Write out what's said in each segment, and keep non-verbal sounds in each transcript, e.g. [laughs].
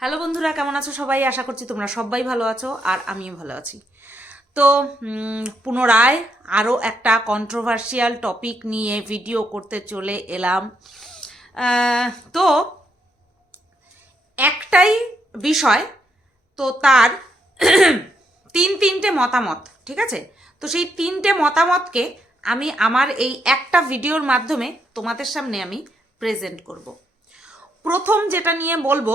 Hello বন্ধুরা, কেমন আছো সবাই? আশা করছি তোমরা সবাই ভালো আছো আর আমিও ভালো আছি। তো পুনরায় আরও একটা কন্ট্রোভার্সিয়াল টপিক নিয়ে ভিডিও করতে চলে এলাম। তো, একটাই বিষয়, তো তার তিন তিনটে মতামত, ঠিক আছে? তো সেই তিনটে মতামতকে আমি আমার এই একটা ভিডিওর মাধ্যমে তোমাদের সামনে আমি প্রেজেন্ট করব। প্রথম যেটা নিয়ে বলব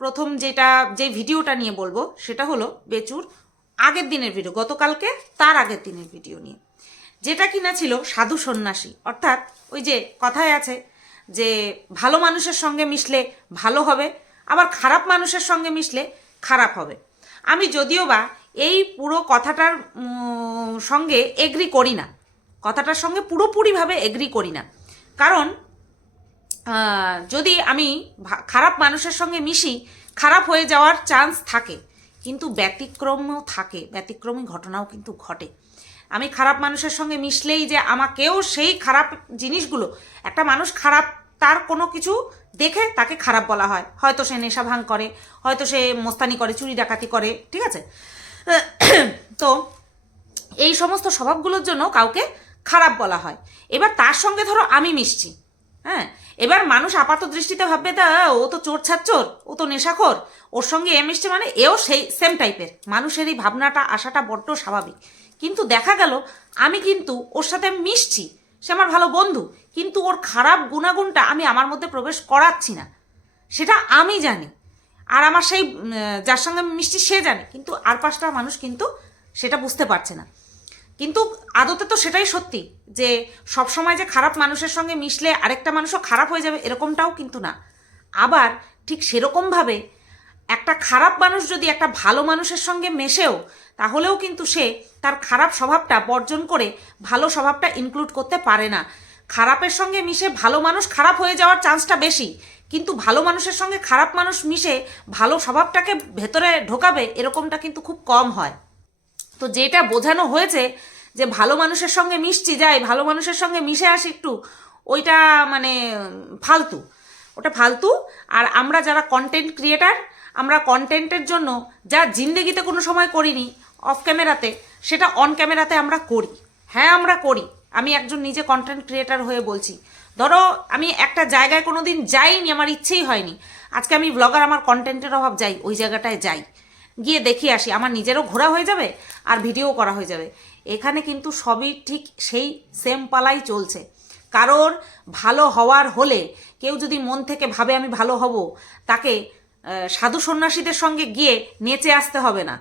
প্রথম যেটা, যে ভিডিওটা নিয়ে বলব, সেটা হলো বেচুর আগের দিনের ভিডিও, গতকালকে তার আগের দিনের ভিডিও নিয়ে। যেটা কিনা ছিল সাধু সন্ন্যাসী, অর্থাৎ ওই যে কথায় আছে যে ভালো মানুষের সঙ্গে মিশলে ভালো হবে, আবার খারাপ মানুষের সঙ্গে মিশলে খারাপ হবে। আমি যদিও বা এই পুরো কথাটার সঙ্গে এগ্রি করি না। কথাটার সঙ্গে পুরোপুরিভাবে এগ্রি করি না। কারণ যদি আমি খারাপ মানুষের সঙ্গে মিশি, খারাপ হয়ে যাওয়ার চান্স থাকে, কিন্তু ব্যতিক্রমও থাকে, ব্যতিক্রমী ঘটনাও কিন্তু ঘটে। আমি খারাপ মানুষের সঙ্গে মিশলেই যে আমাকেও সেই খারাপ জিনিসগুলো, একটা মানুষ খারাপ, তার কোনো কিছু দেখে তাকে খারাপ বলা হয়। হয়তো সে নেশা ভাঙ করে, হয়তো সে মোস্তানি করে, চুরি ডাকাতি করে, ঠিক আছে? [clears throat] তো এই সমস্ত স্বভাবগুলোর জন্য কাউকে খারাপ বলা হয়। এবার তার সঙ্গে ধরো আমি মিশছি হ্যাঁ? এবার মানুষ আপাত দৃষ্টিতে ভাববে, তা, ও তো চোর ছাচ্চোর, ও তো নেশাখোর। ওর সঙ্গে এ মিশছে মানে এও সেই সেম টাইপের মানুষের এই ভাবনাটা আসাটা বড্ড স্বাভাবিক। কিন্তু দেখা গেল, আমি কিন্তু ওর সাথে মিশছি। সে আমার ভালো বন্ধু। কিন্তু ওর খারাপ গুণাগুণটা আমি আমার মধ্যে প্রবেশ করাচ্ছি না। সেটা আমি জানি। আর আমার সেই যার সঙ্গে আমি মিশছি সে জানে। কিন্তু আর পাঁচটা মানুষ কিন্তু সেটা বুঝতে পারছে না। কিন্তু আদতে তো সেটাই সত্যি যে সব সময় যে খারাপ মানুষের সঙ্গে মিশলে আরেকটা মানুষও খারাপ হয়ে যাবে এরকমটাও কিন্তু না। আবার ঠিক সেরকমভাবে একটা খারাপ মানুষ যদি একটা ভালো মানুষের সঙ্গে মেশেও, তাহলেও কিন্তু সে তার খারাপ স্বভাবটা বর্জন করে ভালো স্বভাবটা ইনক্লুড করতে পারে না। খারাপের সঙ্গে মিশে ভালো মানুষ খারাপ হয়ে যাওয়ার চান্সটা বেশি, কিন্তু ভালো মানুষের সঙ্গে খারাপ মানুষ মিশে ভালো স্বভাবটাকে ভেতরে ঢোকাবে এরকমটা কিন্তু খুব কম হয়। তো যেটা বোঝানো হয়েছে যে ভালো মানুষের সঙ্গে মিশছি, যাই, ভালো মানুষের সঙ্গে মিশে আসি একটু, ওইটা মানে ফালতু। ওটা ফালতু। আর আমরা যারা কন্টেন্ট ক্রিয়েটার আমরা কন্টেন্টের জন্য যা জিন্দেগিতে কোনো সময় করিনি অফ ক্যামেরাতে সেটা অন ক্যামেরাতে আমরা করি। হ্যাঁ আমরা করি। আমি একজন নিজে কন্টেন্ট ক্রিয়েটার হয়ে বলছি। ধরো, আমি একটা জায়গায় কোনো দিন যাইনি, আমার ইচ্ছেই হয়নি। আজকে আমি ব্লগার আমার কন্টেন্টের অভাব, যাই, ওই জায়গাটায় যাই। গিয়ে দেখে আসি, আমার নিজেরও ঘোরা হয়ে যাবে আর ভিডিও করা হয়ে যাবে। এখানে কিন্তু সবই ঠিক সেই সেম পালাই চলছে। কারোর ভালো হওয়ার হলে, কেউ যদি মন থেকে ভাবে আমি ভালো হব, তাকে সাধু সন্ন্যাসীদের সঙ্গে গিয়ে নেচে আসতে হবে না।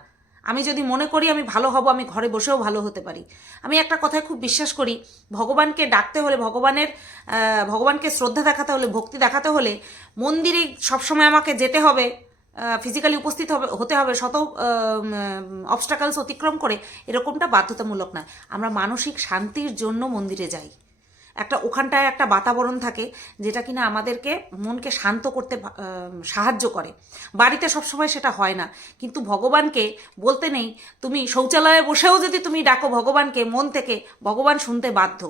আমি যদি মনে করি আমি ভালো হব, আমি ঘরে বসেও ভালো হতে পারি। আমি একটা কথায় খুব বিশ্বাস করি, ভগবানকে ডাকতে হলে, ভগবানের ভগবানকে শ্রদ্ধা দেখাতে হলে, ভক্তি দেখাতে হলে মন্দিরে সবসময় আমাকে যেতে হবে। ফিজিক্যালি উপস্থিত হবে, হতে হবে, শত অবস্টাকালস অতিক্রম করে, এরকমটা বাধ্যতামূলক নয়। আমরা মানসিক শান্তির জন্য মন্দিরে যাই। একটা, ওখানটায় একটা বাতাবরণ থাকে, যেটা কিনা আমাদেরকে মনকে শান্ত করতে সাহায্য করে। বাড়িতে সবসময় সেটা হয় না। কিন্তু ভগবানকে বলতে নেই, তুমি শৌচালয়ে বসেও যদি তুমি ডাকো, ভগবানকে মন থেকে, ভগবান শুনতে বাধ্য।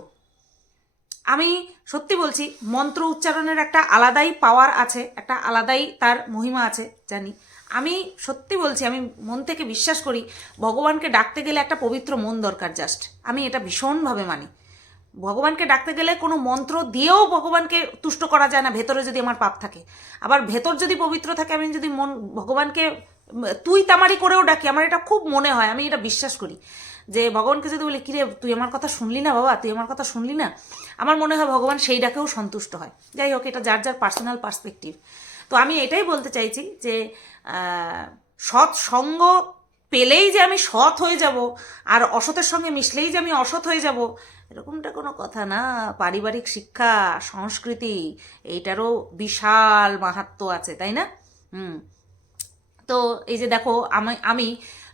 আমি সত্যি বলছি, মন্ত্র উচ্চারণের একটা আলাদাই পাওয়ার আছে, একটা আলাদাই তার মহিমা আছে, জানি। আমি সত্যি বলছি, আমি মন থেকে বিশ্বাস করি, ভগবানকে ডাকতে গেলে একটা পবিত্র মন দরকার জাস্ট আমি এটা ভীষণভাবে মানি। ভগবানকে ডাকতে গেলে কোনো মন্ত্র দিয়েও ভগবানকে তুষ্ট করা যায় না, ভেতরে যদি আমার পাপ থাকে। আবার ভেতর যদি পবিত্র থাকে, আমি যদি মন, ভগবানকে তুই তামারি করেও ডাকি, আমার এটা খুব মনে হয়, আমি এটা বিশ্বাস করি। যে ভগবানকে যদি বলি, কিরে, তুই আমার কথা শুনলি না বাবা? তুই আমার কথা শুনলি না? আমার মনে হয় ভগবান সেই ডাকেও সন্তুষ্ট হয়। যাই হোক, এটা যার যার পার্সোনাল পার্সপেক্টিভ তো আমি এটাই বলতে চাইছি যে সৎ সঙ্গ পেলেই যে আমি সৎ হয়ে যাব আর অসতের সঙ্গে মিশলেই যে আমি অসৎ হয়ে যাব, এরকমটা কোনো কথা না। পারিবারিক শিক্ষা, সংস্কৃতি, এইটারও বিশাল মাহাত্ম্য আছে, তাই না? হুম। তো এই যে দেখো, আমি আমি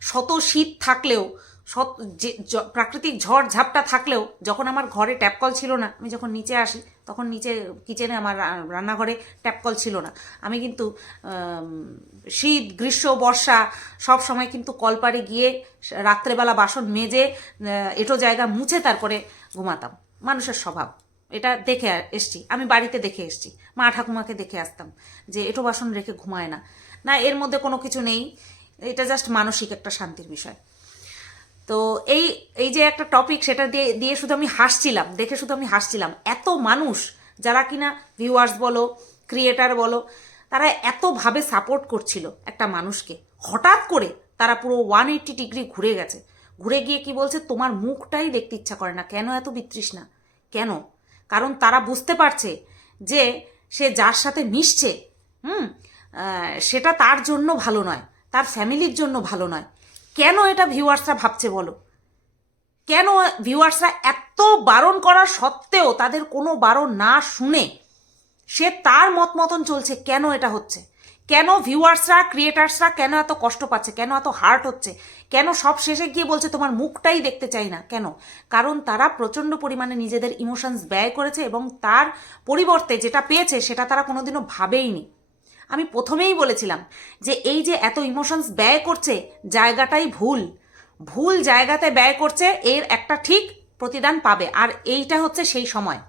শত শীত থাকলেও শত যে প্রাকৃতিক ঝড় ঝাপটা থাকলেও যখন আমার ঘরে ট্যাপ কল ছিল না, আমি যখন নিচে আসি, তখন নিচে কিচেনে আমার রান্নাঘরে ট্যাপ কল ছিল না। আমি কিন্তু শীত, গ্রীষ্ম, বর্ষা, সব সময় কিন্তু কলপারে গিয়ে রাত্রেবেলা বাসন মেজে এটো জায়গা মুছে তারপরে ঘুমাতাম। মানুষের স্বভাব। এটা দেখে এসছি। আমি বাড়িতে দেখে এসছি। মা ঠাকুমাকে দেখে আসতাম যে এটো বাসন রেখে ঘুমায় না। না, এর মধ্যে কোনো কিছু নেই। এটা জাস্ট মানসিক একটা শান্তির বিষয়। তো এই এই যে একটা টপিক সেটা দিয়ে দিয়ে শুধু আমি হাসছিলাম, দেখে শুধু আমি হাসছিলাম। এত মানুষ, যারা কিনা ভিউয়ার্স বলো ক্রিয়েটার বলো, তারা এতভাবে সাপোর্ট করছিল একটা মানুষকে। হঠাৎ করে তারা পুরো ওয়ান এইট্টি ডিগ্রি ঘুরে গেছে। ঘুরে গিয়ে কি বলছে, তোমার মুখটাই দেখতে ইচ্ছা করে না, কেন এত বিতৃষ্ণা? কেন? কারণ তারা বুঝতে পারছে যে সে যার সাথে মিশছে, হুম সেটা তার জন্য ভালো নয়, তার ফ্যামিলির জন্য ভালো নয়। কেন এটা ভিউয়ার্সরা ভাবছে বলো? কেন ভিউয়ার্সরা এত বারণ করা সত্ত্বেও তাদের কোনো বারণ না শুনে সে তার মত মতন চলছে, কেন এটা হচ্ছে? কেন ভিউয়ার্সরা, ক্রিয়েটার্সরা কেন এত কষ্ট পাচ্ছে? কেন এত হার্ট হচ্ছে? কেন সব শেষে গিয়ে বলছে তোমার মুখটাই দেখতে চাই না? কেন? কারণ তারা প্রচণ্ড পরিমাণে নিজেদের ইমোশনস ব্যয় করেছে এবং তার পরিবর্তে যেটা পেয়েছে সেটা তারা কোনোদিনও ভাবেইনি। আমি প্রথমেই বলেছিলাম যে এই যে এত ইমোশনস ব্যয় করছে, জায়গাটাই ভুল। ভুল জায়গাতে ব্যয় করছে, এর একটা ঠিক প্রতিদান পাবে। আর এইটা হচ্ছে সেই সময়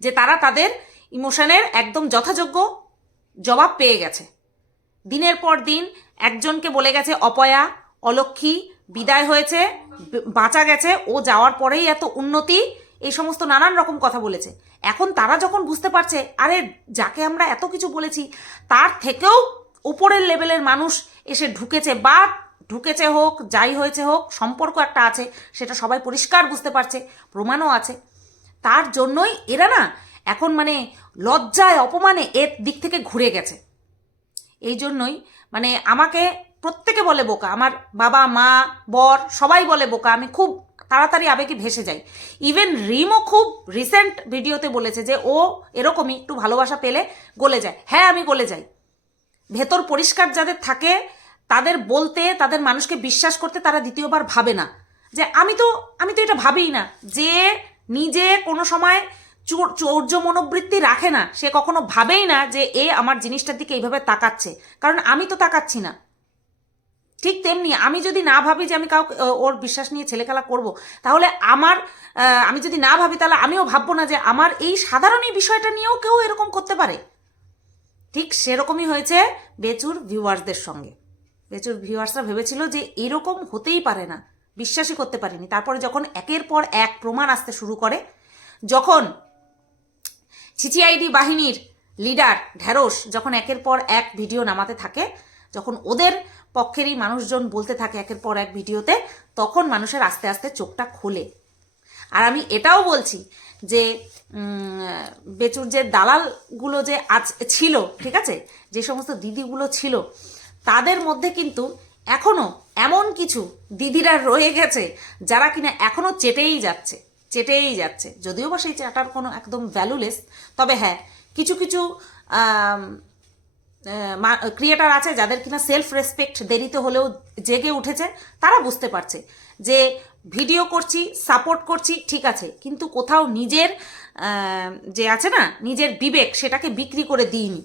যে তারা তাদের ইমোশনের একদম যথাযোগ্য জবাব পেয়ে গেছে। দিনের পর দিন একজনকে বলে গেছে, অপয়া, অলক্ষী, বিদায় হয়েছে, বাঁচা গেছে, ও যাওয়ার পরেই এত উন্নতি। এই সমস্ত নানান রকম কথা বলেছে। এখন তারা যখন বুঝতে পারছে, আরে যাকে আমরা এত কিছু বলেছি, তার থেকেও উপরের লেভেলের মানুষ এসে ঢুকেছে বা ঢুকেছে হোক, যাই হয়েছে হোক, সম্পর্ক একটা আছে, সেটা সবাই পরিষ্কার বুঝতে পারছে, প্রমাণও আছে। তার জন্যই এরা না এখন মানে লজ্জায়, অপমানে এর দিক থেকে ঘুরে গেছে। এই জন্যই মানে আমাকে প্রত্যেকে বলে বোকা, আমার বাবা, মা, বর, সবাই বলে বোকা, আমি খুব তাড়াতাড়ি আবেগে ভেসে যায়। ইভেন রিমও খুব রিসেন্ট ভিডিওতে বলেছে যে, ও এরকমই একটু ভালোবাসা পেলে গলে যায়। হ্যাঁ আমি গলে যাই। ভেতর পরিষ্কার যাদের থাকে, তাদের বলতে, তাদের মানুষকে বিশ্বাস করতে তারা দ্বিতীয়বার ভাবে না। যে, আমি তো আমি তো এটা ভাবিই না যে, নিজে কোনো সময় চোর- চৌর্য মনোবৃত্তি রাখে না। সে কখনো ভাবেই না যে, এ আমার জিনিসটার দিকে এইভাবে তাকাচ্ছে। কারণ আমি তো তাকাচ্ছি না। ঠিক তেমনি আমি যদি না ভাবি যে আমি কাউকে ওর বিশ্বাস নিয়ে ছেলেখেলা করব, তাহলে আমার আমি যদি না ভাবি তাহলে আমিও ভাববো না যে আমার এই সাধারণ এই বিষয়টা নিয়েও কেউ এরকম করতে পারে। ঠিক সেরকমই হয়েছে বেচুর ভিউয়ার্সদের সঙ্গে। বেচুর ভিউয়ার্সরা ভেবেছিল যে এরকম হতেই পারে না, বিশ্বাসই করতে পারিনি। তারপরে যখন একের পর এক প্রমাণ আসতে শুরু করে, যখন সিচিআইডি বাহিনীর লিডার ঢ্যাঁড়স যখন একের পর এক ভিডিও নামাতে থাকে, যখন ওদের পক্ষেরই মানুষজন বলতে থাকে একের পর এক ভিডিওতে, তখন মানুষের আস্তে আস্তে চোখটা খোলে। আর আমি এটাও বলছি যে বেচুর যে দালালগুলো যে আজ ছিল, ঠিক আছে? যে সমস্ত দিদিগুলো ছিল, তাদের মধ্যে কিন্তু এখনও এমন কিছু দিদিরা রয়ে গেছে, যারা কিনা এখনও চেটেই যাচ্ছে চেটেই যাচ্ছে। যদিও বা সেই চাটার কোনো একদম ভ্যালুলেস তবে হ্যাঁ কিছু কিছু ক্রিয়েটার আছে যাদের কিনা সেলফ রেসপেক্ট দেরিতে হলেও জেগে উঠেছে, তারা বুঝতে পারছে যে ভিডিও করছি সাপোর্ট করছি, ঠিক আছে। কিন্তু কোথাও নিজের যে আছে না, নিজের বিবেক সেটাকে বিক্রি করে দিইনি।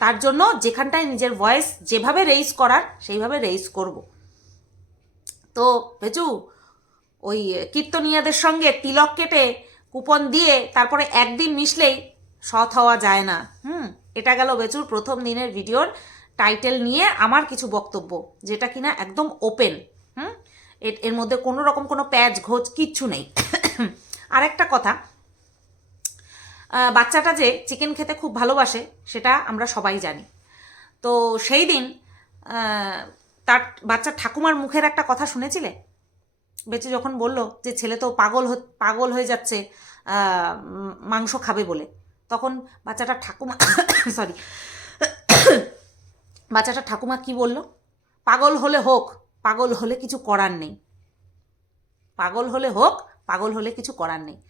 তার জন্য যেখানটায় নিজের ভয়েস যেভাবে রেইজ করার, সেইভাবে রেইজ করব। তো বেচু, ওই কীর্তনিয়াদের সঙ্গে তিলক কেটে, কুপন দিয়ে, তারপরে একদিন মিশলেই সৎ হওয়া যায় না। হুম? এটা গেল বেচুর প্রথম দিনের ভিডিওর টাইটেল নিয়ে আমার কিছু বক্তব্য, যেটা কিনা একদম ওপেন, হুম? এর- মধ্যে কোনো রকম কোনো প্যাচ ঘোচ কিচ্ছু নেই। [coughs] আর একটা কথা বাচ্চাটা যে চিকেন খেতে খুব ভালোবাসে, সেটা আমরা সবাই জানি। তো সেই দিন তার বাচ্চার ঠাকুমার মুখের একটা কথা শুনেছিলে? বেঁচে যখন বলল যে ছেলে তো পাগল পাগল হয়ে যাচ্ছে মাংস খাবে বলে। তখন বাচ্চাটা ঠাকুমা সরি বাচ্চাটা ঠাকুমা কি বলল? পাগল হলে হোক, পাগল হলে কিছু করার নেই। পাগল হলে হোক, পাগল হলে কিছু করার নেই।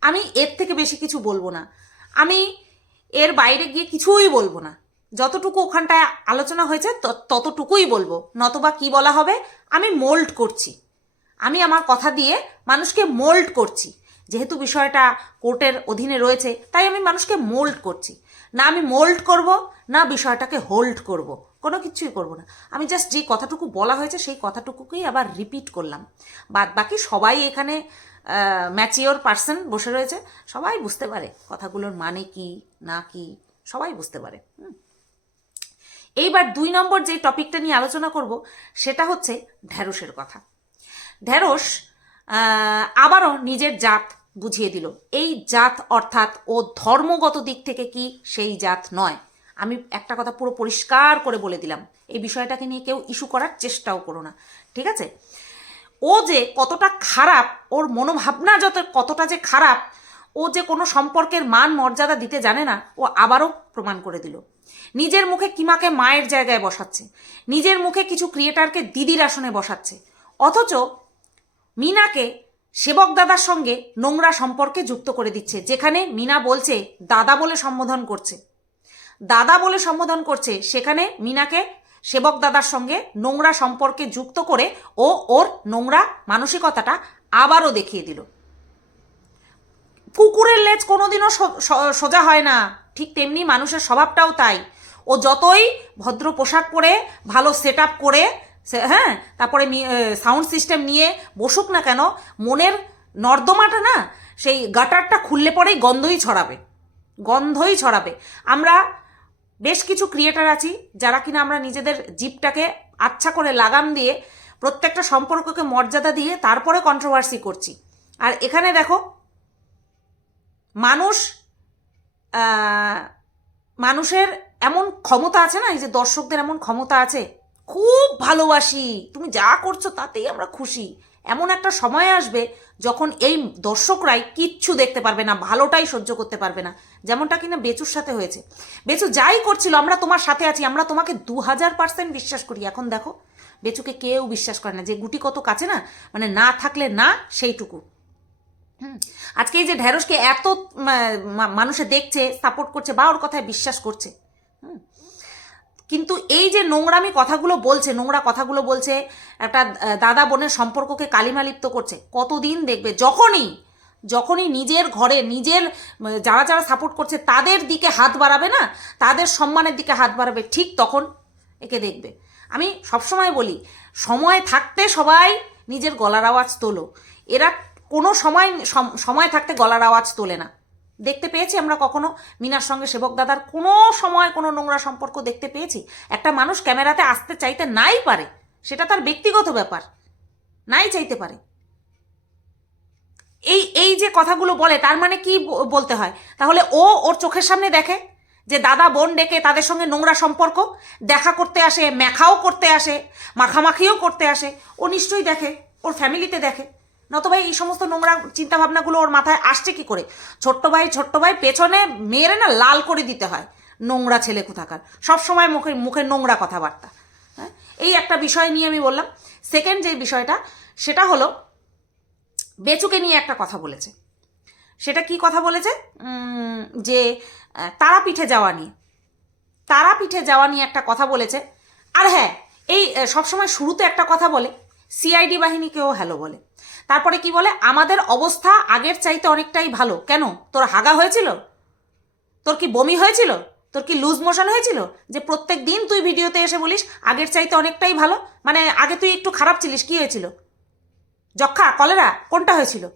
আমি এর থেকে বেশি কিছু বলব না। আমি এর বাইরে গিয়ে কিছুই বলব না। যতটুকু ওখানটায় আলোচনা হয়েছে তত- ততটুকুই বলব। নতবা কি বলা হবে, আমি মোল্ড করছি। আমি আমার কথা দিয়ে মানুষকে মোল্ড করছি। যেহেতু বিষয়টা কোর্টের অধীনে রয়েছে, তাই আমি মানুষকে মোল্ড করছি। না আমি মোল্ড করব, না বিষয়টাকে হোল্ড করব। কোনো কিছুই করব না। আমি জাস্ট যে কথাটুকু বলা হয়েছে, সেই কথাটুকুকেই আবার রিপিট করলাম। বাদ বাকি সবাই এখানে ম্যাচিওর পার্সন বসে রয়েছে, সবাই বুঝতে পারে কথাগুলোর মানে কি, না কি, সবাই বুঝতে পারে। এইবার দুই নম্বর যে টপিকটা নিয়ে আলোচনা করব, সেটা হচ্ছে ঢ্যাঁড়সের কথা। ঢ্যাঁড়স আবারও নিজের জাত বুঝিয়ে দিল, এই জাত অর্থাৎ ও ধর্মগত দিক থেকে কি সেই জাত নয়? আমি একটা কথা পুরো পরিষ্কার করে বলে দিলাম, এই বিষয়টাকে নিয়ে কেউ ইস্যু করার চেষ্টাও করো না, ঠিক আছে? ও যে কতটা খারাপ, ওর মনোভাবনা যত কতটা যে খারাপ, ও যে কোনো সম্পর্কের মান মর্যাদা দিতে জানে না, ও আবারও প্রমাণ করে দিল। নিজের মুখে কিমাকে মায়ের জায়গায় বসাচ্ছে, নিজের মুখে কিছু ক্রিয়েটারকে দিদির আসনে বসাচ্ছে, অথচ মিনাকে সেবক দাদার সঙ্গে নোংরা সম্পর্কে যুক্ত করে দিচ্ছে, যেখানে মিনা বলছে, দাদা বলে সম্বোধন করছে। দাদা বলে সম্বোধন করছে, সেখানে মিনাকে সেবক দাদার সঙ্গে নোংরা সম্পর্কে যুক্ত করে ও ওর নোংরা মানসিকতাটা আবারও দেখিয়ে দিল। কুকুরের লেজ কোনোদিনও সোজা হয় না। ঠিক তেমনি মানুষের স্বভাবটাও তাই। ও যতই ভদ্র পোশাক পরে, ভালো সেট করে হ্যাঁ তারপরে সাউন্ড সিস্টেম নিয়ে বসুক না কেন, মনের নর্দমাটা না, সেই গাটারটা খুললে পরেই গন্ধই ছড়াবে গন্ধই ছড়াবে। আমরা বেশ কিছু ক্রিয়েটার আছি, যারা কিনা আমরা নিজেদের জিপটাকে আচ্ছা করে লাগাম দিয়ে, প্রত্যেকটা সম্পর্ককে মর্যাদা দিয়ে তারপরে কন্ট্রোভার্সি করছি। আর এখানে দেখো, মানুষ মানুষের এমন ক্ষমতা আছে না, এই যে দর্শকদের এমন ক্ষমতা আছে খুব ভালোবাসি তুমি যা করছ তাতেই আমরা খুশি এমন একটা সময় আসবে যখন এই দর্শকরাই কিচ্ছু দেখতে পারবে না, ভালোটাই সহ্য করতে পারবে না, যেমনটা কিনা বেচুর সাথে হয়েছে বেচু যাই করছিল, আমরা তোমার সাথে আছি, আমরা তোমাকে দু হাজার পার্সেন্ট বিশ্বাস করি এখন দেখো, বেচুকে কেউ বিশ্বাস করে না, যে গুটি কত কাছে না মানে না থাকলে না, সেইটুকু। আজকে এই যে ঢ্যাঁড়সকে এত মানুষে দেখছে, সাপোর্ট করছে, বা ওর কথায় বিশ্বাস করছে। কিন্তু এই যে নোংরামি কথাগুলো বলছে, নোংরা কথাগুলো বলছে, একটা দাদা বোনের সম্পর্ককে কালিমালিপ্ত করছে, কতদিন দেখবে? যখনই যখনই নিজের ঘরে, নিজের যারা যারা সাপোর্ট করছে, তাদের দিকে হাত বাড়াবে না, তাদের সম্মানের দিকে হাত বাড়াবে, ঠিক তখন একে দেখবে। আমি সবসময় বলি, সময় থাকতে সবাই নিজের গলার আওয়াজ তোলো। এরা কোনো সময় সময় থাকতে গলার আওয়াজ তোলে না। দেখতে পেয়েছি, আমরা কখনো মিনার সঙ্গে সেবক দাদার কোনো সময় কোনো নোংরা সম্পর্ক দেখতে পেয়েছি। একটা মানুষ ক্যামেরাতে আসতে চাইতে নাই পারে, সেটা তার ব্যক্তিগত ব্যাপার, নাই চাইতে পারে। এই এই যে কথাগুলো বলে, তার মানে কি বলতে হয়? তাহলে ও ওর চোখের সামনে দেখে যে দাদা বোন ডেকে তাদের সঙ্গে নোংরা সম্পর্ক, দেখা করতে আসে মেখাও করতে আসে, মাখামাখিও করতে আসে, ও নিশ্চয়ই দেখে, ওর ফ্যামিলিতে দেখে। নতবা এই সমস্ত নোংরা চিন্তাভাবনাগুলো ওর মাথায় আসছে কি করে? ছোট্ট ভাই ছোট্ট ভাই পেছনে মেয়েরে না লাল করে দিতে হয়। নোংরা ছেলে কোথাকার? সবসময় মুখে মুখে নোংরা কথাবার্তা। হ্যাঁ? এই একটা বিষয় নিয়ে আমি বললাম। সেকেন্ড যে বিষয়টা সেটা হলো বেচুকে নিয়ে একটা কথা বলেছে। সেটা কি কথা বলেছে? যে আহ, তারাপীঠে যাওয়া নিয়ে। তারাপীঠে যাওয়া নিয়ে একটা কথা বলেছে। আর হ্যাঁ এই সবসময় শুরুতে একটা কথা বলে। সিআইডি বাহিনীকেও হ্যালো বলে। তারপরে কি বলে, আমাদের অবস্থা আগের চাইতে অনেকটাই ভালো। কেন? তোর হাগা হয়েছিল? তোর কি বমি হয়েছিল? তোর কি লুজ মোশন হয়েছিল? যে প্রত্যেক দিন তুই ভিডিওতে এসে বলিস, আগের চাইতে অনেকটাই ভালো? মানে আগে তুই একটু খারাপ ছিলিস, কি হয়েছিল? যক্ষা, কলেরা, কোনটা হয়েছিল?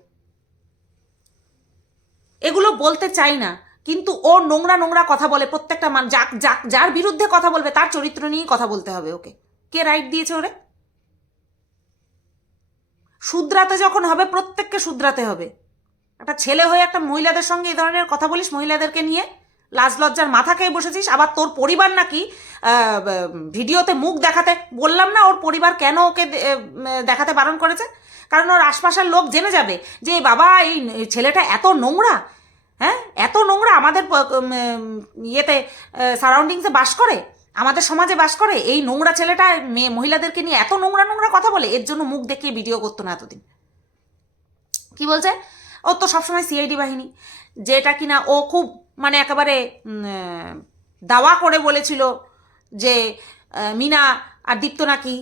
এগুলো বলতে চাই না, কিন্তু ও নোংরা নোংরা কথা বলে, প্রত্যেকটা মান যাক যা- যার বিরুদ্ধে কথা বলবে, তার চরিত্র নিয়েই কথা বলতে হবে ওকে। কে রাইট দিয়েছে ওরে? শুধরাতে যখন হবে, প্রত্যেককে শুধরাতে হবে। একটা ছেলে হয়ে একটা মহিলাদের সঙ্গে এই ধরনের কথা বলিস মহিলাদেরকে নিয়ে, লাজ লজ্জার মাথা খেয়ে বসেছিস, আবার তোর পরিবার নাকি ভিডিওতে মুখ দেখাতে, বললাম না ওর পরিবার কেন ওকে দেখাতে বারণ করেছে? কারণ ওর আশপাশের লোক জেনে যাবে যে, বাবা, এই ছেলেটা এত নোংরা হ্যাঁ? এত নোংরা আমাদের ইয়েতে সারাউন্ডিংসে বাস করে। আমাদের সমাজে বাস করে এই নোংরা ছেলেটা, মেয়ে, মহিলাদেরকে নিয়ে এত নোংরা নোংরা কথা বলে, এর জন্য মুখ দেখিয়ে ভিডিও করতো না এতদিন। কি বলছে? ও তো সবসময় সিআইডি বাহিনী। যেটা কিনা ও খুব মানে একেবারে দাওয়া করে বলেছিল যে মিনা আর দীপ্ত নাকি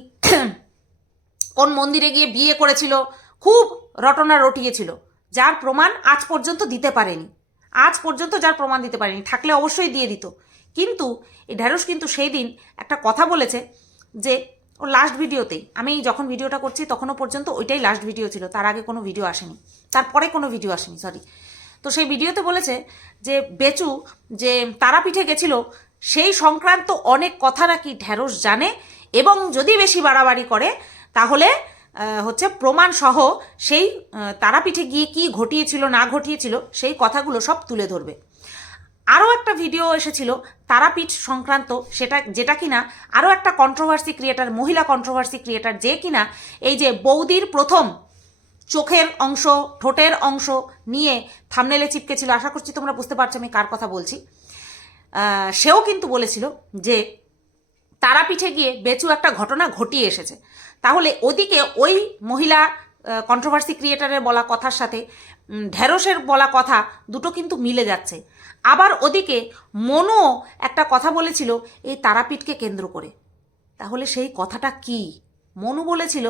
[clears throat] কোন মন্দিরে গিয়ে বিয়ে করেছিল, খুব রটনা রটিয়েছিল। যার প্রমাণ আজ পর্যন্ত দিতে পারেনি। আজ পর্যন্ত যার প্রমাণ দিতে পারেনি। থাকলে অবশ্যই দিয়ে দিত। কিন্তু এই ঢ্যাঁড়স কিন্তু সেই দিন একটা কথা বলেছে যে ও লাস্ট ভিডিওতেই, আমি যখন ভিডিওটা করছি তখনও পর্যন্ত ওইটাই লাস্ট ভিডিও ছিল, তার আগে কোনো ভিডিও আসেনি, তারপরে কোনো ভিডিও আসেনি সরি তো সেই ভিডিওতে বলেছে যে, বেচু, যে তারাপীঠে গেছিল, সেই সংক্রান্ত অনেক কথা নাকি ঢ্যাঁড়স জানে এবং যদি বেশি বাড়াবাড়ি করে, তাহলে হচ্ছে প্রমাণ সহ সেই তারাপীঠে গিয়ে কি ঘটিয়েছিল, না ঘটিয়েছিল, সেই কথাগুলো সব তুলে ধরবে। আরও একটা ভিডিও এসেছিল, তারাপীঠ সংক্রান্ত, সেটা, যেটা কিনা আরও একটা কন্ট্রোভার্সি ক্রিয়েটার মহিলা কন্ট্রোভার্সি ক্রিয়েটার যে কিনা এই যে বৌদির প্রথম চোখের অংশ, ঠোঁটের অংশ নিয়ে থামনেলে চিপকে ছিল আশা করছি তোমরা বুঝতে পারছ আমি কার কথা বলছি। সেও কিন্তু বলেছিল যে তারাপীঠে গিয়ে বেচু একটা ঘটনা ঘটিয়ে এসেছে। তাহলে ওদিকে ওই মহিলা কন্ট্রোভার্সি ক্রিয়েটারের বলা কথার সাথে উম, ঢেঁড়সের বলা কথা দুটো কিন্তু মিলে যাচ্ছে। আবার ওদিকে মনু একটা কথা বলেছিল এই তারাপীঠকে কেন্দ্র করে। তাহলে সেই কথাটা কি? মনু বলেছিল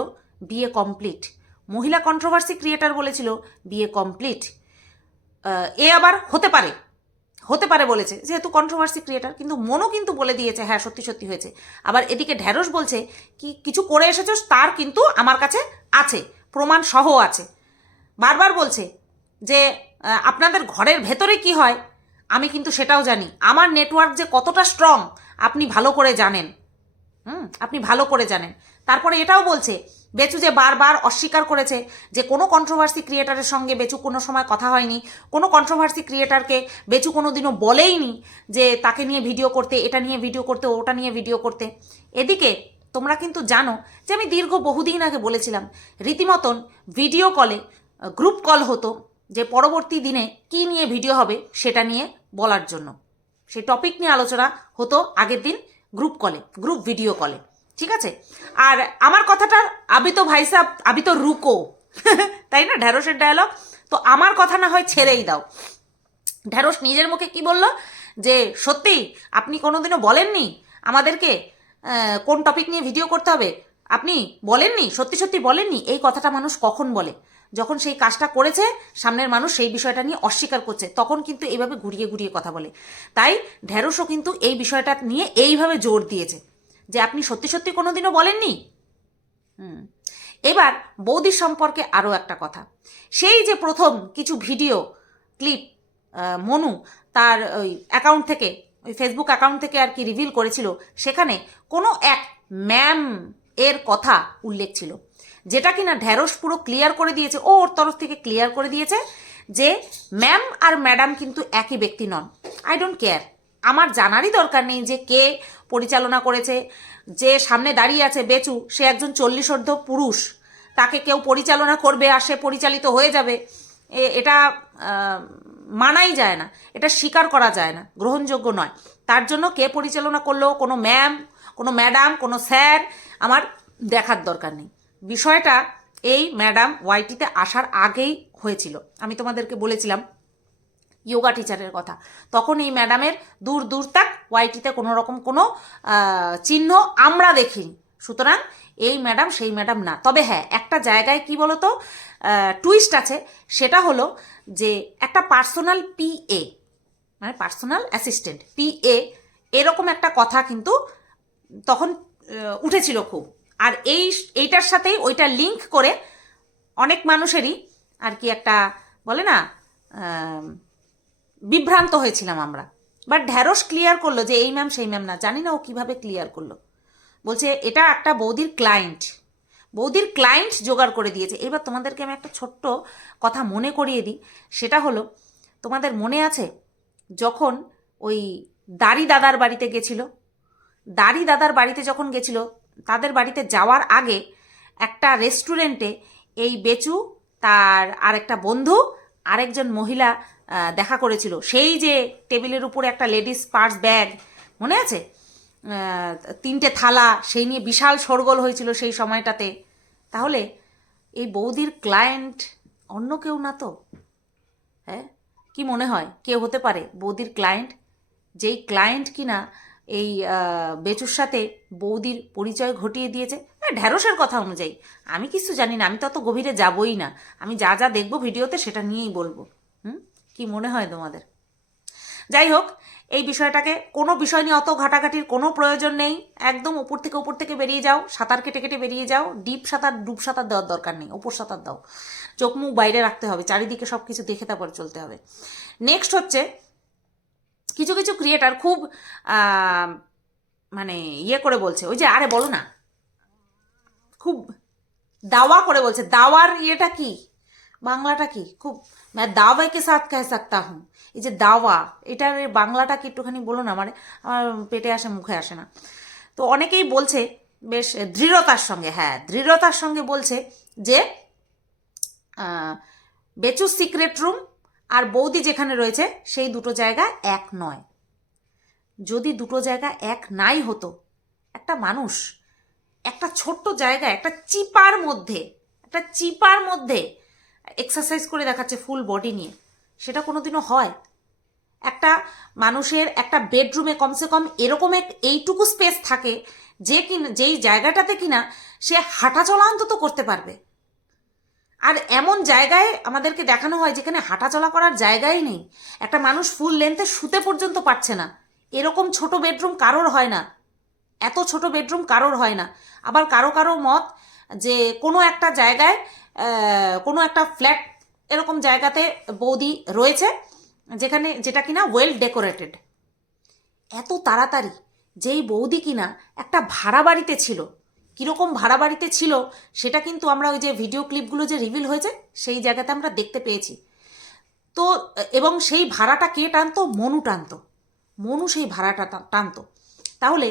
বিয়ে কমপ্লিট। মহিলা কন্ট্রোভার্সি ক্রিয়েটার বলেছিল বিয়ে কমপ্লিট। এ আবার হতে পারে। হতে পারে বলেছে যেহেতু কন্ট্রোভার্সি ক্রিয়েটার কিন্তু মনও কিন্তু বলে দিয়েছে হ্যাঁ সত্যি সত্যি হয়েছে। আবার এদিকে ঢ্যাঁড়স বলছে কি কিছু করে এসেছ? তার কিন্তু আমার কাছে আছে প্রমাণ সহ আছে। বারবার বলছে যে আপনাদের ঘরের ভেতরে কি হয়, আমি কিন্তু সেটাও জানি। আমার নেটওয়ার্ক যে কতটা স্ট্রং আপনি ভালো করে জানেন। হুম, আপনি ভালো করে জানেন। তারপরে এটাও বলছে, বেচু যে বারবার অস্বীকার করেছে যে কোনো কন্ট্রোভার্সি ক্রিয়েটারের সঙ্গে বেচু কোনো সময় কথা হয়নি, কোনো কন্ট্রোভার্সি ক্রিয়েটারকে বেচু কোনো দিনও বলেইনি যে তাকে নিয়ে ভিডিও করতে, এটা নিয়ে ভিডিও করতে, ওটা নিয়ে ভিডিও করতে। এদিকে তোমরা কিন্তু জানো যে আমি দীর্ঘ বহুদিন আগে বলেছিলাম, রীতিমতন ভিডিও কলে গ্রুপ কল হতো। যে পরবর্তী দিনে কি নিয়ে ভিডিও হবে সেটা নিয়ে বলার জন্য। সেই টপিক নিয়ে আলোচনা হতো আগের দিন গ্রুপ কলে গ্রুপ ভিডিও কলে ঠিক আছে? আর আমার কথাটা আবি তো ভাই সাহ আবি তো রুকো, [laughs] তাই না? ঢ্যাঁড়সের ডায়লগ তো আমার কথা না হয় ছেড়েই দাও। ঢ্যাঁড়স নিজের মুখে কি বলল? যে, সত্যি, আপনি কোনোদিনও বলেননি আমাদেরকে কোন টপিক নিয়ে ভিডিও করতে হবে? আপনি বলেননি, সত্যি সত্যি বলেননি? এই কথাটা মানুষ কখন বলে? যখন সেই কাজটা করেছে, সামনের মানুষ সেই বিষয়টা নিয়ে অস্বীকার করছে, তখন কিন্তু এইভাবে ঘুরিয়ে ঘুরিয়ে কথা বলে। তাই ঢ্যাঁড়সও কিন্তু এই বিষয়টা নিয়ে এইভাবে জোর দিয়েছে যে আপনি সত্যি সত্যি কোনোদিনও বলেননি। হুম। এবার বৌদির সম্পর্কে আরও একটা কথা। সেই যে প্রথম কিছু ভিডিও, ক্লিপ মনু তার ওই অ্যাকাউন্ট থেকে, ওই ফেসবুক অ্যাকাউন্ট থেকে আর কি রিভিল করেছিল, সেখানে কোনো এক ম্যাম এর কথা উল্লেখ ছিল। যেটা কিনা ঢ্যাঁড়স পুরো ক্লিয়ার করে দিয়েছে, ও ওর তরফ থেকে ক্লিয়ার করে দিয়েছে যে ম্যাম আর ম্যাডাম কিন্তু একই ব্যক্তি নন। আই ডোন্ট কেয়ার আমার জানারই দরকার নেই যে কে পরিচালনা করেছে, যে সামনে দাঁড়িয়ে আছে বেচু, সে একজন চল্লিশোর্ধ পুরুষ, তাকে কেউ পরিচালনা করবে আর সে পরিচালিত হয়ে যাবে এটা মানাই যায় না, এটা স্বীকার করা যায় না, গ্রহণযোগ্য নয়। তার জন্য কে পরিচালনা করল, কোনো ম্যাম কোনো ম্যাডাম কোনো স্যার আমার দেখার দরকার নেই। বিষয়টা এই ম্যাডাম ওয়াইটিতে আসার আগেই হয়েছিল। আমি তোমাদেরকে বলেছিলাম যোগা টিচারের কথা। তখন এই ম্যাডামের দূর দূর তাক ওয়াইটিতে কোনো রকম কোনো চিহ্ন আমরা দেখিনি। সুতরাং এই ম্যাডাম সেই ম্যাডাম না। তবে হ্যাঁ একটা জায়গায় কি বলতো টুইস্ট আছে। সেটা হলো যে একটা পার্সোনাল পিএ মানে পার্সোনাল অ্যাসিস্ট্যান্ট পিএ এরকম একটা কথা কিন্তু তখন উঠেছিল খুব। আর এই, এইটার সাথেই ওইটা লিংক করে অনেক মানুষেরই আর কি একটা বলে না বিভ্রান্ত হয়েছিলাম আমরা। বাট ঢ্যাঁড়স ক্লিয়ার করল যে এই ম্যাম সেই ম্যাম না। জানি না ও কীভাবে ক্লিয়ার করল। বলছে, এটা একটা বৌদির ক্লায়েন্ট বৌদির ক্লায়েন্ট জোগাড় করে দিয়েছে। এবার তোমাদেরকে আমি একটা ছোট্ট কথা মনে করিয়ে দিই। সেটা হলো, তোমাদের মনে আছে যখন ওই দাড়ি দাদার বাড়িতে গেছিল? দাড়ি দাদার বাড়িতে যখন গেছিল তাদের বাড়িতে যাওয়ার আগে একটা রেস্টুরেন্টে এই বেচু, তার আরেকটা বন্ধু, আরেকজন মহিলা দেখা করেছিল। সেই যে টেবিলের উপরে একটা লেডিস পার্স ব্যাগ, মনে আছে? তিনটে থালা, সেই নিয়ে বিশাল সরগোল হয়েছিল সেই সময়টাতে। তাহলে এই বৌদির ক্লায়েন্ট অন্য কেউ না তো? হ্যাঁ? কি মনে হয়? কে হতে পারে বৌদির ক্লায়েন্ট? যেই ক্লায়েন্ট কিনা এই বেচুর সাথে বৌদির পরিচয় ঘটিয়ে দিয়েছে। হ্যাঁ ঢ্যাঁড়সের কথা অনুযায়ী। আমি কিছু জানি না, আমি তত গভীরে যাবই না। আমি যা যা দেখব ভিডিওতে সেটা নিয়েই বলব। হুম? কি মনে হয় তোমাদের? যাই হোক, এই বিষয়টাকে কোনো বিষয় নিয়ে অত ঘাটাঘাটির কোনো প্রয়োজন নেই। একদম উপর থেকে উপর থেকে বেরিয়ে যাও, সাঁতার কেটে কেটে বেরিয়ে যাও। ডিপ সাঁতার, ডুব সাঁতার দেওয়ার দরকার নেই, ওপর সাঁতার দাও। চোখ মুখ বাইরে রাখতে হবে, চারিদিকে সব কিছু দেখে তারপর চলতে হবে। নেক্সট হচ্ছে কিছু কিছু ক্রিয়েটার খুব মানে ইয়ে করে বলছে, ওই যে আরে বলো না, খুব দাওয়া করে বলছে, দাওয়ার ইয়েটা কি, বাংলাটা কি, খুব মানে দাওয়াকে সাথ কে সাকতা হুম। এই যে দাওয়া, এটার বাংলাটা কি একটুখানি বলুন আমার আমার পেটে আসে, মুখে আসে না। তো অনেকেই বলছে, বেশ দৃঢ়তার সঙ্গে হ্যাঁ দৃঢ়তার সঙ্গে বলছে যে বেচু সিক্রেট রুম আর বৌদি যেখানে রয়েছে, সেই দুটো জায়গা এক নয়। যদি দুটো জায়গা এক নাই হতো, একটা মানুষ, একটা ছোট্ট জায়গা, একটা চিপার মধ্যে, একটা চিপার মধ্যে এক্সারসাইজ করে দেখাচ্ছে ফুল বডি নিয়ে, সেটা কোনো দিনও হয়? একটা মানুষের একটা বেডরুমে কমসে কম এরকম এক এইটুকু স্পেস থাকে যে কিনা, যেই জায়গাটাতে কিনা সে হাঁটা চলা অন্তত করতে পারবে। আর এমন জায়গায় আমাদেরকে দেখানো হয় যেখানে হাঁটাচলা করার জায়গাই নেই। একটা মানুষ ফুল লেন্থে শুতে পর্যন্ত পারছে না। এরকম ছোট বেডরুম কারোর হয় না। এত ছোট বেডরুম কারোর হয় না। আবার কারও কারও মত যে কোনো একটা জায়গায় কোনো একটা ফ্ল্যাট এরকম জায়গাতে বৌদি রয়েছে, যেখানে যেটা কিনা ওয়েল ডেকোরেটেড এত তাড়াতাড়ি, যেই বৌদি কিনা একটা ভাড়া বাড়িতে ছিল কীরকম ভাড়া বাড়িতে ছিল, সেটা কিন্তু আমরা ওই যে ভিডিও ক্লিপগুলো যে রিভিল হয়েছে, সেই জায়গাতে আমরা দেখতে পেয়েছি। তো, এবং সেই ভাড়াটা কে টানতো? মনু টানতো। মনু সেই ভাড়াটা টানতো। তাহলে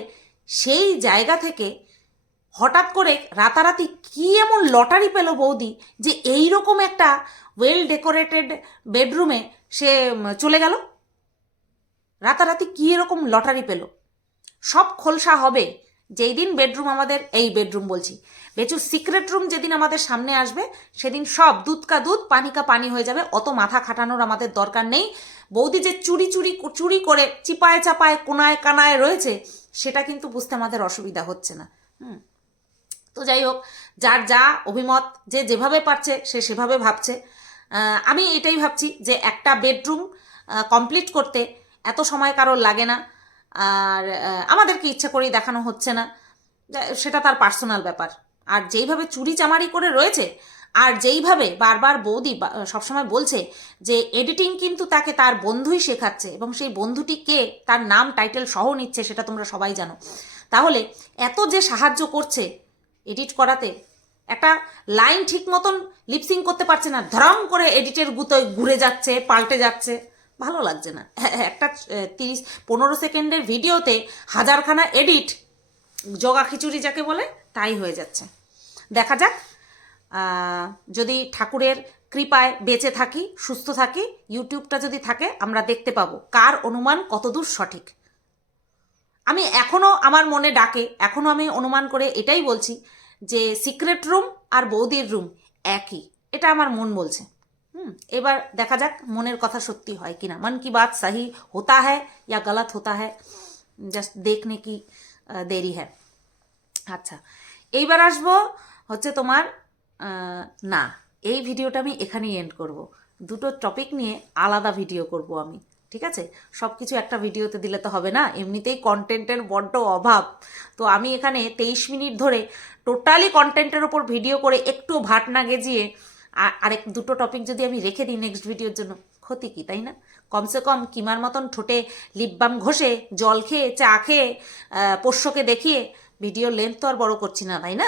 সেই জায়গা থেকে হঠাৎ করে রাতারাতি কি এমন লটারি পেল বৌদি যে এই রকম একটা ওয়েল ডেকোরেটেড বেডরুমে সে চলে গেল? রাতারাতি কি এরকম লটারি পেল? সব খোলসা হবে। যেই দিন বেডরুম আমাদের, এই বেডরুম বলছি। বেচুর সিক্রেট রুম যেদিন আমাদের সামনে আসবে, সেদিন সব দুধ কা দুধ, পানি কা পানি হয়ে যাবে। অত মাথা খাটানোর আমাদের দরকার নেই। বৌদি যে চুরি চুরি চুরি করে চিপায় চাপায়, কোনায় কানায় রয়েছে, সেটা কিন্তু বুঝতে আমাদের অসুবিধা হচ্ছে না। হুম। তো যাই হোক, যার যা অভিমত, যে যেভাবে পারছে, সে সেভাবে ভাবছে। আমি এটাই ভাবছি যে একটা বেডরুম কমপ্লিট করতে এত সময় কারোর লাগে না। আর আমাদেরকে ইচ্ছা করেই দেখানো হচ্ছে না। সেটা তার পার্সোনাল ব্যাপার। আর যেইভাবে চুরি চামারি করে রয়েছে, আর যেইভাবে বারবার বৌদি সবসময় বলছে যে এডিটিং কিন্তু তাকে তার বন্ধুই শেখাচ্ছে এবং সেই বন্ধুটি কে, তার নাম টাইটেল সহ নিচ্ছে, সেটা তোমরা সবাই জানো। তাহলে এত যে সাহায্য করছে এডিট করাতে, একটা লাইন ঠিক মতন লিপসিং করতে পারছে না। ধরম করে এডিটের গুতোয় ঘুরে যাচ্ছে, পাল্টে যাচ্ছে। ভালো লাগছে না। একটা তিরিশ, পনেরো সেকেন্ডের ভিডিওতে হাজারখানা এডিট, জগা খিচুড়ি যাকে বলে, তাই হয়ে যাচ্ছে। দেখা যাক যদি ঠাকুরের কৃপায় বেঁচে থাকি, সুস্থ থাকি, ইউটিউবটা যদি থাকে, আমরা দেখতে পাবো কার অনুমান কতদূর সঠিক। আমি এখনও আমার মনে ডাকে এখনও আমি অনুমান করে এটাই বলছি যে, সিক্রেট রুম আর বৌদির রুম একই। এটা আমার মন বলছে। হুম, এবার দেখা যাক মনের কথা সত্যি হয় কিনা। মন কি বাত সহি হতা হ্যায় গলত হোতা হ্যায়? জাস্ট দেখনে কি দেরি হ্যায়। আচ্ছা এইবার আসব হচ্ছে তোমার না, এই ভিডিওটা আমি এখানেই এন্ড করব। দুটো টপিক নিয়ে আলাদা ভিডিও করব আমি, ঠিক আছে? সব কিছু একটা ভিডিওতে দিলে তো হবে না, এমনিতেই কন্টেন্টের বড্ড অভাব। তো আমি এখানে তেইশ মিনিট ধরে টোটালি কন্টেন্টের ওপর ভিডিও করে একটু ভাট না গেজিয়ে আর আরেক দুটো টপিক যদি আমি রেখে দিই নেক্সট ভিডিওর জন্য, ক্ষতি কি, তাই না? কমসে কম কিমার মতন ঠোঁটে লিপবাম ঘষে, জল খেয়ে, চা খেয়ে পোষ্যকে দেখিয়ে ভিডিও লেন্থ তো আর বড় করছি না, তাই না?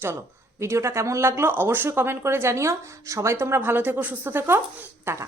চলো ভিডিওটা কেমন লাগল অবশ্যই কমেন্ট করে জানিও। সবাই তোমরা ভালো থেকো, সুস্থ থেকো। টাটা।